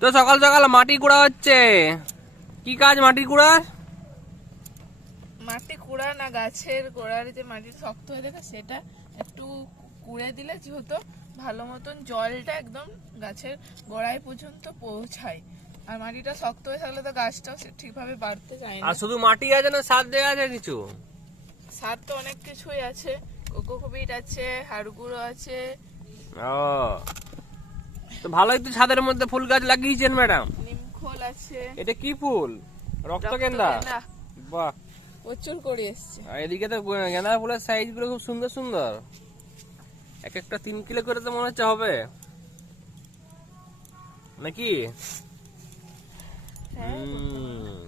তো সকাল সকাল মাটি কুড়া হচ্ছে, কি কাজ মাটি কুড়ার? মাটি কুড়া না, গাছের গোড়ার যে মাটি শক্ত হয়ে থাকে সেটা একটু কুড়ে দিলে যেহেতু ভালো মতন জলটা একদম গাছের গোড়ায় পর্যন্ত পৌঁছায়। আর মাটিটা শক্ত হয়ে থাকলে তো গাছটাও ঠিকভাবে বাড়তে চায় না। আর শুধু মাটি আছে না সার দেওয়া আছে কিছু? সার তো অনেক কিছুই আছে, কোকোপিট আছে, হাড় গুঁড়ো আছে। ও, তো ভালোই তো ছাদের মধ্যে ফুল গাছ লাগিয়েছেন ম্যাডাম। নিমখোল আছে। এটা কি ফুল? রক্তগেন্দা। বাহ, প্রচুর করে এসছে। আর এদিকে তো গেঁদা ফুলের সাইজ গুলো খুব সুন্দর সুন্দর, এক একটা 3 কিলো করে তো মনে হচ্ছে হবে নাকি? হ্যাঁ। হুম।